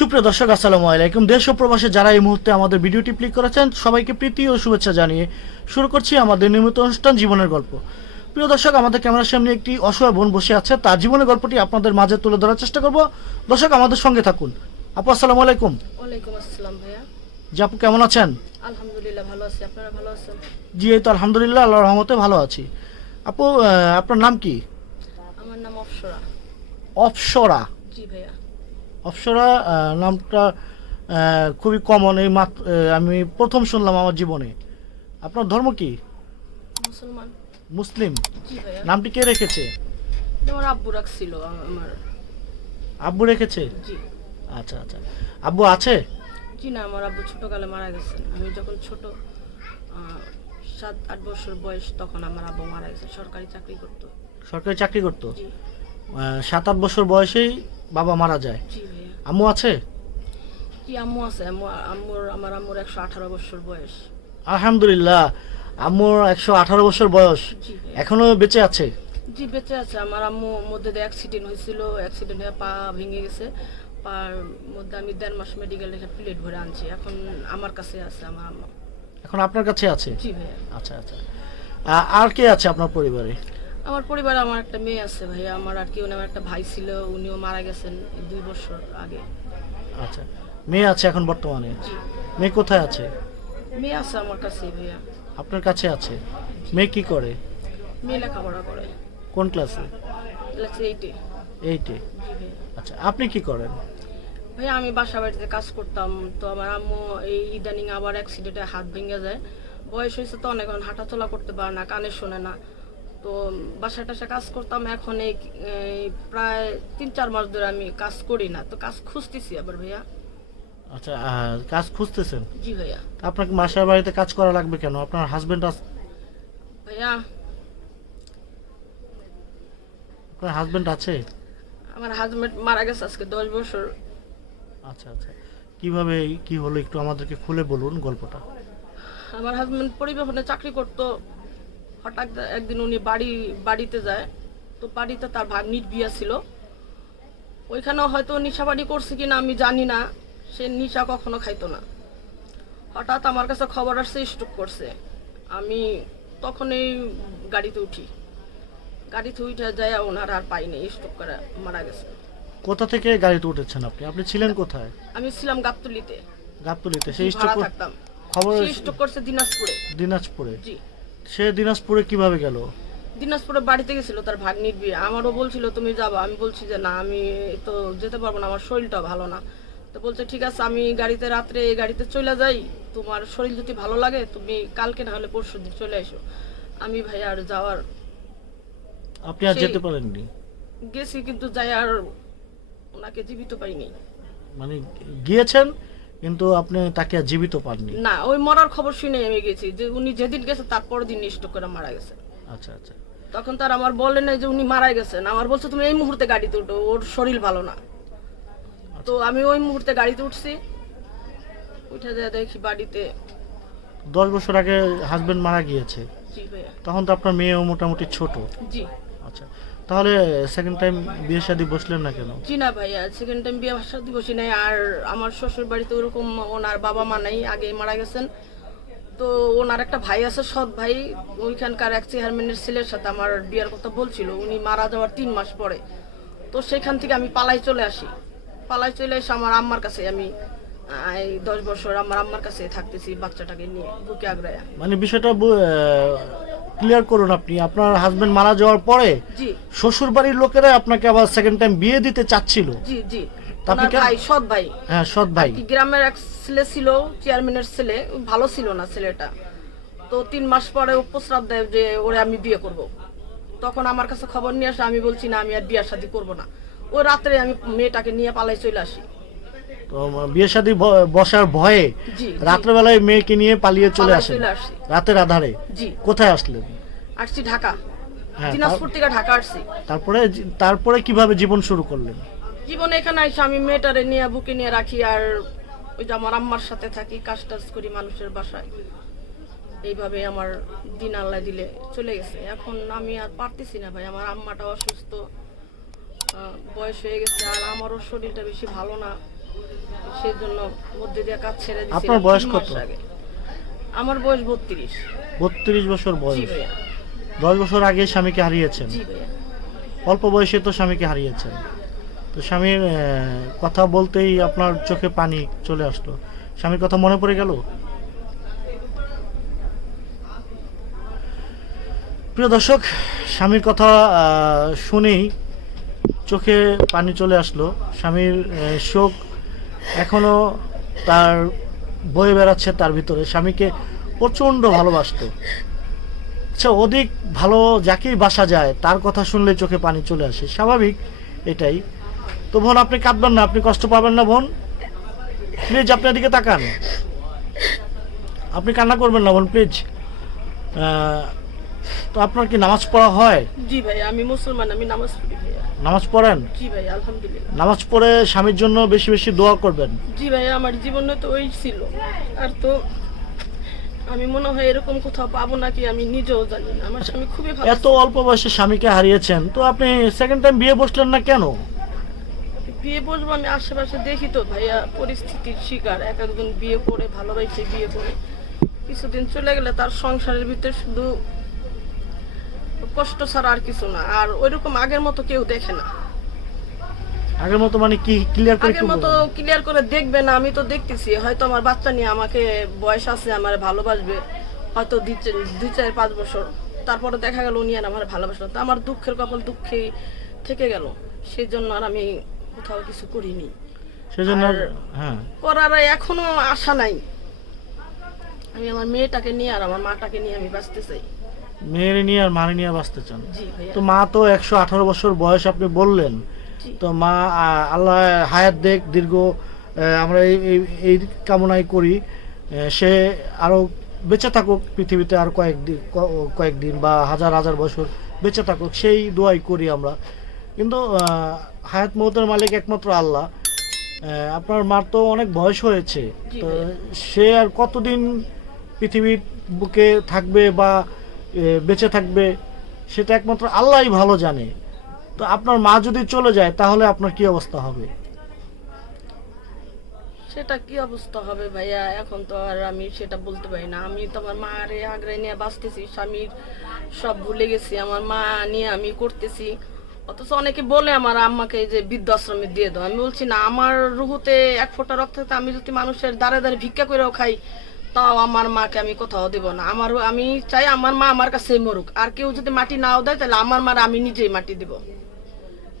সুপ্রিয় দর্শক আসসালামু আলাইকুম। দেশ ও প্রবাসে যারা এই মুহূর্তে আমাদের ভিডিওটি ক্লিক করেছেন সবাইকে প্রীতি ও শুভেচ্ছা জানিয়ে শুরু করছি আমাদের নিয়মিত অনুষ্ঠান জীবনের গল্প। প্রিয় দর্শক আমাদের ক্যামেরার সামনে একটি অসহায় বোন বসে আছে। তার জীবনের গল্পটি আপনাদের মাঝে তুলে ধরার চেষ্টা করব। দর্শক আমাদের সঙ্গে থাকুন। আপু আসসালামু আলাইকুম। ওয়ালাইকুম আসসালাম ভাইয়া। জি আপু কেমন আছেন? আলহামদুলিল্লাহ ভালো আছি। আপনারা ভালো আছেন? জি এই তো আলহামদুলিল্লাহ আল্লাহর রহমতে ভালো আছি। আপু আহ, আপনার নাম কি? আমার নাম অপসরা। অপসরা। জি ভাইয়া। অপসরা নামটা খুবই কমন এই মাত্র আমি প্রথম শুনলাম আমার জীবনে। আপনার ধর্ম কি? মুসলমান। মুসলিম? নামটি কে রেখেছে? আমার আব্বু রাখছিল আমার। আব্বু রেখেছে? জি। আচ্ছা আচ্ছা। আব্বু আছে? জি না আমার আব্বু ছোটকালে মারা গেছেন। আমি যখন ছোট সাত আট বছর বয়স তখন আমার আব্বু মারা গেছে। সরকারি চাকরি করতো। সরকারি চাকরি করতো? সাত আট বছর বয়সেই বাবা মারা যায়। জি আম্মু আছে? কি আম্মু আছে? আম্মু আম্মুর আমার আম্মুর একশো আঠারো বছর বয়স। আলহামদুলিল্লাহ আম্মুর একশো আঠারো বছর বয়স। এখনও বেঁচে আছে? জি বেঁচে আছে। আমার আম্মু মধ্যে অ্যাক্সিডেন্ট হয়েছিল। অ্যাক্সিডেন্ট হয়ে পা ভেঙে গেছে। পার মধ্যে আমি দেড় মাস মেডিকেল রেখে প্লেট ভরে আনছি। এখন আমার কাছে আছে আমার আম্মা। এখন আপনার কাছে আছে? জি ভাইয়া। আচ্ছা আচ্ছা। আর কে আছে আপনার পরিবারে? আমার পরিবারে আমার একটা মেয়ে আছে ভাইয়া আমার আর কি আমার একটা ভাই ছিল উনিও মারা গেছেন দুই বছর আগে। আচ্ছা মেয়ে আছে এখন বর্তমানে? মেয়ে কোথায় আছে? মেয়ে আছে আমার কাছে ভাইয়া। আপনার কাছে আছে? মেয়ে কি করে? মেয়ে লেখাপড়া করে। কোন ক্লাসে? লাগছে এইটে। এইটে। আচ্ছা আপনি কি করেন? ভাইয়া আমি বাসা বাড়িতে কাজ করতাম তো আমার আম্মু এই ইদানিং আবার অ্যাক্সিডেন্টে হাত ভেঙে যায়। বয়স হয়েছে তো অনেক হাঁটাচলা করতে পারে না কানে শোনে না। তো বাসা টাসা কাজ করতাম এখন এই প্রায় তিন চার মাস ধরে আমি কাজ করি না। তো কাজ খুঁজতেছি আবার ভাইয়া। আচ্ছা কাজ খুঁজতেছেন? জি ভাইয়া। আপনাকে মাসার বাড়িতে কাজ করা লাগবে কেন? আপনার হাজবেন্ড ভাইয়া আপনার হাজবেন্ড আছে? আমার হাজবেন্ড মারা গেছে আজকে দশ বছর। আচ্ছা আচ্ছা। কীভাবে কি হলো একটু আমাদেরকে খুলে বলুন গল্পটা। আমার হাজবেন্ড পরিবহনে চাকরি করতো। হঠাৎ একদিন উনি বাড়ি বাড়িতে যায় তো বাড়িতে তার ভাগ্নির বিয়া ছিল। ওইখানেও হয়তো নিশাবাড়ি করছে কিনা আমি জানি না সে নিশা কখনো খাইতো না। হঠাৎ আমার কাছে খবর আসছে স্ট্রোক করছে। আমি তখনই গাড়িতে উঠি। গাড়িতে উঠে যায় ওনার আর পাইনি স্ট্রোক করে মারা গেছে। কোথা থেকে গাড়িতে উঠেছেন আপনি? আপনি ছিলেন কোথায়? আমি ছিলাম গাবতলিতে। গাবতলিতে সেই স্টক থাকতাম। খবর সে স্ট্রোক করছে দিনাজপুরে। দিনাজপুরে। জি। সে দিনাজপুরে কীভাবে গেল? দিনাজপুরে বাড়িতে গেছিল তার ভাগ্নির বিয়ে। আমারও বলছিল তুমি যাবা। আমি বলছি যে না আমি তো যেতে পারব না আমার শরীরটা ভালো না। তো বলছে ঠিক আছে আমি গাড়িতে রাত্রে এই গাড়িতে চলে যাই। তোমার শরীর যদি ভালো লাগে তুমি কালকে না হলে পরশু দিন চলে এসো। আমি ভাই আর যাওয়ার আপনি আর যেতে পারেননি? গেছি কিন্তু যাই আর ওনাকে জীবিত পাইনি। মানে গিয়েছেন? কিন্তু আপনি তাকে জীবিত পাননি? না ওই মরার খবর শুনে আমি গেছি যে উনি যেদিন গেছে তারপর দিন স্ট্রোক করে মারা গেছে। আচ্ছা আচ্ছা। তখন তার আমার বলে নাই যে উনি মারা গেছেন। আমার বলছে তুমি এই মুহূর্তে গাড়িতে উঠো ওর শরীর ভালো না। তো আমি ওই মুহূর্তে গাড়িতে উঠছি। উঠে যায় দেখি বাড়িতে। দশ বছর আগে হাজবেন্ড মারা গিয়েছে। জি ভাইয়া। তখন তো আপনার মেয়েও মোটামুটি ছোট। জি। আচ্ছা তাহলে সেকেন্ড টাইম বিয়ে শাদী বসলেন না কেন? জি না ভাইয়া সেকেন্ড টাইম বিয়ে ভাষা বসি নাই আর আমার শ্বশুর বাড়িতে ওরকম ওনার বাবা মা নাই আগে মারা গেছেন। তো ওনার একটা ভাই আছে সৎ ভাই ওইখানকার এক চেয়ারম্যানের ছেলের সাথে আমার বিয়ের কথা বলছিল উনি মারা যাওয়ার তিন মাস পরে। তো সেখান থেকে আমি পালাই চলে আসি। পালাই চলে এসে আমার আম্মার কাছে আমি এই দশ বছর আমার আম্মার কাছে থাকতেছি বাচ্চাটাকে নিয়ে বুকে আগ্রায়া। মানে বিষয়টা ক্লিয়ার করুন আপনি। আপনার হাজবেন্ড মারা যাওয়ার পরে জি। শ্বশুর বাড়ির লোকেরা আপনাকে আবার সেকেন্ড টাইম বিয়ে দিতে চাচ্ছিল। জি জি। তা আপনি ওনার কেন- ভাই সৎ ভাই। হ্যাঁ সৎ ভাই। গ্রামের এক ছেলে ছিল চেয়ারম্যানের ছেলে ভালো ছিল না ছেলেটা। তো তিন মাস পরে ও প্রস্তাব দেয় যে ওরে আমি বিয়ে করব। তখন আমার কাছে খবর নিয়ে আসে আমি বলছি না আমি আর বিয়ে শাদি করব না। ওই রাত্রে আমি মেয়েটাকে নিয়ে পালাই চলে আসি। বিয়ে শাদী বসার ভয়ে রাত্রেবেলায় মেয়েকে নিয়ে পালিয়ে চলে আসেন। রাতের আধারে। কোথায় আসলেন? আসছি ঢাকা। হ্যাঁ দিনাজপুর থেকে ঢাকা আসছি। তারপরে তারপরে কীভাবে জীবন শুরু করলেন? জীবনে এখানে এসে আমি মেয়েটারে নিয়ে বুকে নিয়ে রাখি আর ওই যে আমার আম্মার সাথে থাকি কাজ টাজ করি মানুষের বাসায়। এইভাবে আমার দিন আল্লাহ দিলে চলে গেছে। এখন আমি আর পারতেছি না ভাই আমার আম্মাটা অসুস্থ বয়স হয়ে গেছে আর আমারও শরীরটা বেশি ভালো না। সেই জন্য মধ্যে দিয়ে কাজ ছেড়ে দিয়েছি আপনার বয়স কত? আমার বয়স বত্রিশ। বত্রিশ বছর বয়স। দশ বছর আগে স্বামীকে হারিয়েছেন। অল্প বয়সে তো স্বামীকে হারিয়েছেন। তো স্বামীর কথা বলতেই আপনার চোখে পানি চলে আসলো। স্বামীর কথা মনে পড়ে গেল? প্রিয় দর্শক স্বামীর কথা শুনেই চোখে পানি চলে আসলো। স্বামীর শোক এখনও তার বয়ে বেড়াচ্ছে তার ভিতরে। স্বামীকে প্রচণ্ড ভালোবাসতো। আচ্ছা অধিক ভালো যাকেই বাসা যায়, তার কথা শুনলে চোখে পানি চলে আসে। স্বাভাবিক এটাই। তো বোন, আপনি কাঁদবেন না, আপনি কষ্ট পাবেন না বোন। প্লিজ আপনার দিকে তাকান। আপনি কান্না করবেন না বোন, প্লিজ। তো আপনার কি নামাজ পড়া হয়? জি ভাইয়া আমি মুসলমান আমি নামাজ পড়ি ভাইয়া। নামাজ পড়েন? জি ভাইয়া আলহামদুলিল্লাহ। নামাজ পড়ে স্বামীর জন্য বেশি বেশি দোয়া করবেন? জি ভাইয়া আমার জীবনে তো ওই ছিল। আর তো আমি মনে হয় এরকম কোথাও পাবো নাকি আমি নিজেও জানি না। আমার স্বামী খুবই ভালো এত অল্প বয়সে স্বামীকে হারিয়েছেন তো আপনি সেকেন্ড টাইম বিয়ে বসলেন না কেন? বিয়ে বসবো আমি আশেপাশে দেখি তো ভাইয়া পরিস্থিতির শিকার। এক একজন বিয়ে করে ভালোবাসে বিয়ে করে। কিছুদিন চলে গেলে তার সংসারের ভিতরে শুধু কষ্ট ছাড়া আর কিছু না। আর ওইরকম আগের মতো কেউ দেখে না। আগের মতো মানে কি ক্লিয়ার করে আগের মতো ক্লিয়ার করে দেখবে না আমি তো দেখতেছি। হয়তো আমার বাচ্চা নিয়ে আমাকে বয়স আছে আমার ভালোবাসবে। হয়তো দুই চার- পাঁচ বছর। তারপরে দেখা গেল উনি আর আমার ভালোবাসলো তো আমার দুঃখের কপাল দুঃখে থেকে গেল। সেই জন্য আর আমি কোথাও কিছু করিনি। সেজন্য আর- হ্যাঁ। করার এখনও আশা নাই। আমি আমার মেয়েটাকে নিয়ে আর আমার মাটাকে নিয়ে আমি বাঁচতে চাই। মেয়ের নিয়ে আর মারে নিয়ে বাঁচতে চান। তো মা তো একশো আঠারো বছর বয়স আপনি বললেন। তো মা আল্লাহ হায়াত দেখ দীর্ঘ আমরা এই এই- কামনাই করি। সে আরও বেঁচে থাকুক পৃথিবীতে আর কয়েকদিন কয়েকদিন বা হাজার হাজার বছর বেঁচে থাকুক সেই দোয়াই করি আমরা। কিন্তু হায়াত মহতের মালিক একমাত্র আল্লাহ। আপনার মার তো অনেক বয়স হয়েছে। তো সে আর কতদিন পৃথিবীর বুকে থাকবে বা বেঁচে থাকবে, সেটা একমাত্র আল্লাহই ভালো জানে। তো আপনার মা যদি চলে যায়, তাহলে আপনার কি অবস্থা হবে? সেটা কি অবস্থা হবে ভাইয়া? এখন তো আর আমি সেটা বলতে পারি না। আমি তো আমার মা রে আগ্রায় নিয়ে বাঁচতেছি, স্বামীর সব ভুলে গেছি, আমার মা নিয়ে আমি করতেছি। অথচ অনেকে বলে আমার আম্মাকে যে বৃদ্ধাশ্রমে দিয়ে দাও। আমি বলছি না, আমার রুহুতে এক ফোঁটা রক্ত আমি যদি মানুষের দ্বারে দ্বারে ভিক্ষা করেও খাই তাও আমার মাকে আমি কোথাও দেব না। আমার আমি চাই আমার মা আমার কাছে মরুক। আর কেউ যদি মাটি নাও দেয়, তাহলে আমার মার আমি নিজেই মাটি দেবো।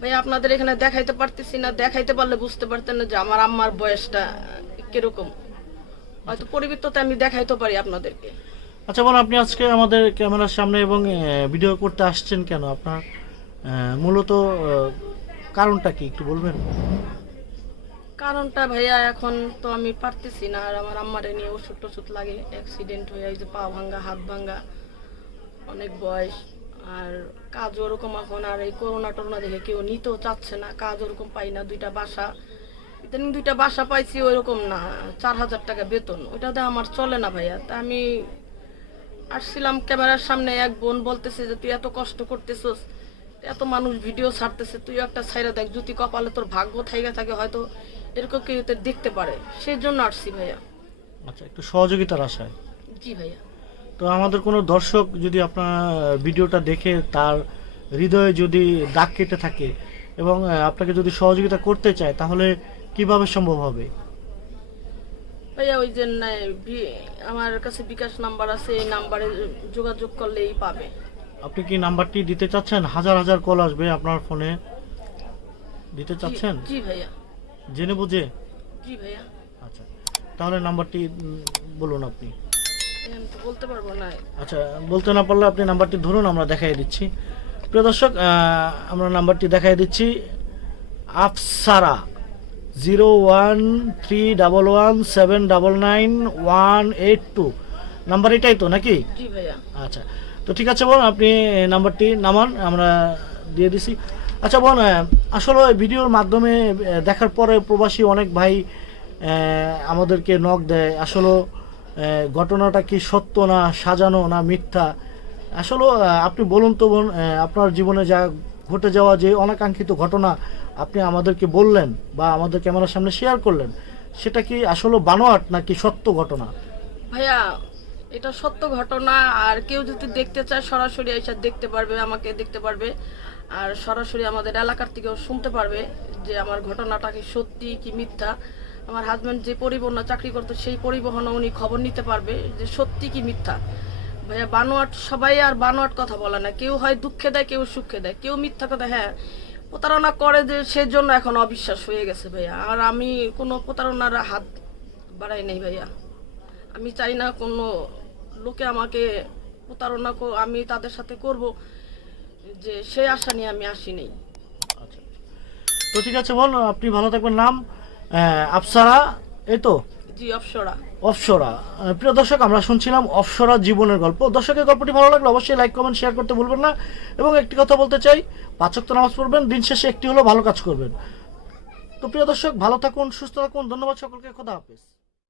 ভাই আপনাদের এখানে দেখাইতে পারতেছি না। দেখাইতে পারলে বুঝতে পারতেন না যে আমার আম্মার বয়সটা কীরকম। হয়তো পরিবর্ততে আমি দেখাইতে পারি আপনাদেরকে। আচ্ছা বল আপনি আজকে আমাদের ক্যামেরার সামনে এবং ভিডিও করতে আসছেন কেন? আপনার মূলত কারণটা কি? একটু বলবেন? কারণটা ভাইয়া এখন তো আমি পারতেছি না, আর আমার আম্মারে নিয়ে ওষুধ টষুধ লাগে অ্যাক্সিডেন্ট হয়ে যে পা ভাঙ্গা, হাত ভাঙ্গা, অনেক বয়স, আর কাজ ওরকম এখন, আর এই করোনা টরোনা দেখে কেউ নিতেও চাচ্ছে না, কাজ ওরকম পাই না, দুইটা বাসা, ইদানিং দুইটা বাসা পাইছি ওইরকম না, চার হাজার টাকা বেতন, ওইটাতে আমার চলে না ভাইয়া, তা আমি আসছিলাম ক্যামেরার সামনে, এক বোন বলতেছে যে, তুই এত কষ্ট করতেছস, এত মানুষ ভিডিও ছাড়তেছে তুই একটা ছাইরা দেখ, যদি কপালে তোর ভাগ্য থাইগা থাকে, হয়তো এরকম কেউ দেখতে পারে। সেই জন্য আসছি ভাইয়া। আচ্ছা একটু সহযোগিতার আশায় জি ভাইয়া। তো আমাদের কোনো দর্শক যদি আপনার ভিডিওটা দেখে তার হৃদয়ে যদি দাগ কেটে থাকে এবং আপনাকে যদি সহযোগিতা করতে চায় তাহলে কীভাবে সম্ভব হবে? ভাইয়া ওই যে আমার কাছে বিকাশ নাম্বার আছে এই নাম্বারে যোগাযোগ করলেই পাবে। আপনি কি নাম্বারটি দিতে চাচ্ছেন? হাজার হাজার কল আসবে আপনার ফোনে। দিতে চাচ্ছেন? জি ভাইয়া। জেনে বুঝে? জি ভাইয়া। আচ্ছা তাহলে নাম্বারটি বলুন আপনি। আমি তো বলতে পারব না। আচ্ছা বলতে না পারলে আপনি নাম্বারটি ধরুন আমরা দেখাই দিচ্ছি। প্রিয় দর্শক আমরা নাম্বারটি দেখাই দিচ্ছি। Afsara zero one three double one seven double nine one eight two. Number এটাই তো নাকি? ভাইয়া। আচ্ছা তো ঠিক আছে বোন আপনি নাম্বারটি নামান আমরা দিয়ে দিছি। আচ্ছা বোন আসলে ভিডিওর মাধ্যমে দেখার পরে প্রবাসী অনেক ভাই আমাদেরকে নখ দেয়, আসলে ঘটনাটা কি সত্য না, সাজানো না মিথ্যা? আসলে আপনি বলুন তো বোন আপনার জীবনে যা ঘটে যাওয়া যে অনাকাঙ্ক্ষিত ঘটনা আপনি আমাদেরকে বললেন বা আমাদের ক্যামেরার সামনে শেয়ার করলেন, সেটা কি আসলে বানোয়াট নাকি সত্য ঘটনা? ভাইয়া, এটা সত্য ঘটনা, আর কেউ যদি দেখতে চায় সরাসরি এসে দেখতে পারবে, আমাকে দেখতে পারবে। আর সরাসরি আমাদের এলাকার থেকেও শুনতে পারবে যে আমার ঘটনাটা কি সত্যি, কি মিথ্যা। আমার হাজব্যান্ড যে পরিবহনে চাকরি করতো, সেই পরিবহনে উনি খবর নিতে পারবে যে সত্যি কি মিথ্যা। ভাইয়া বানোয়াট, সবাই আর বানোয়াট কথা বলে না। কেউ হয় দুঃখে দেয়, কেউ সুখে দেয়। কেউ মিথ্যা কথা হ্যাঁ প্রতারণা করে যে সেজন্য এখন অবিশ্বাস হয়ে গেছে ভাইয়া। আর আমি কোনো প্রতারণার হাত বাড়াই নাই ভাইয়া। আমি চাই না কোনো লোকে আমাকে প্রতারণা আমি তাদের সাথে করব। যে সেই আশা নিয়ে আমি আসি নেই। আচ্ছা। তো ঠিক আছে বল আপনি ভালো থাকবেন। নাম আফসারা এই তো? জি অপসরা অপসরা প্রিয় দর্শক আমরা শুনছিলাম অপসরা জীবনের গল্প। দর্শকের গল্পটি ভালো লাগলে অবশ্যই লাইক কমেন্ট শেয়ার করতে ভুলবেন না। এবং একটি কথা বলতে চাই পাঁচক তো নামাজ পড়বেন দিন শেষে একটি হলো ভালো কাজ করবেন। তো প্রিয় দর্শক ভালো থাকুন সুস্থ থাকুন। ধন্যবাদ সকলকে। খোদা হাফেজ।